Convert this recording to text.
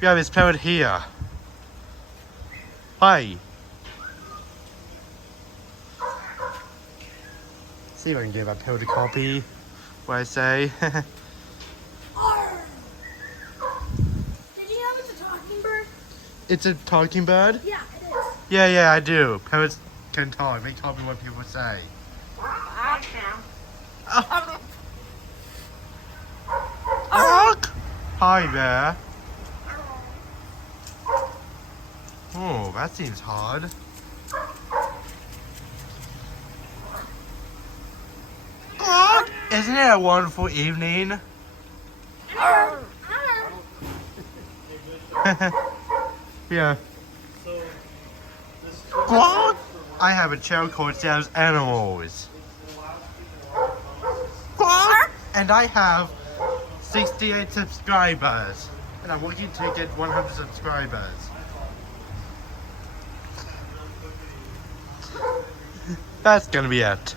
We have his parrot here. Hi. See if I can give my parrot a copy. What I say. Arr! Did you know it's a talking bird? It's a talking bird? Yeah, it is. Yeah, I do. Parrots can talk. They copy what people say. I can. Oh. Honk. Hi there. Oh, that seems hard. Honk. Isn't it a wonderful evening? Arr! Yeah. Honk. I have a channel called Sam's Animals. Honk. And I have 68 subscribers. And I'm working to get 100 subscribers. That's gonna be it.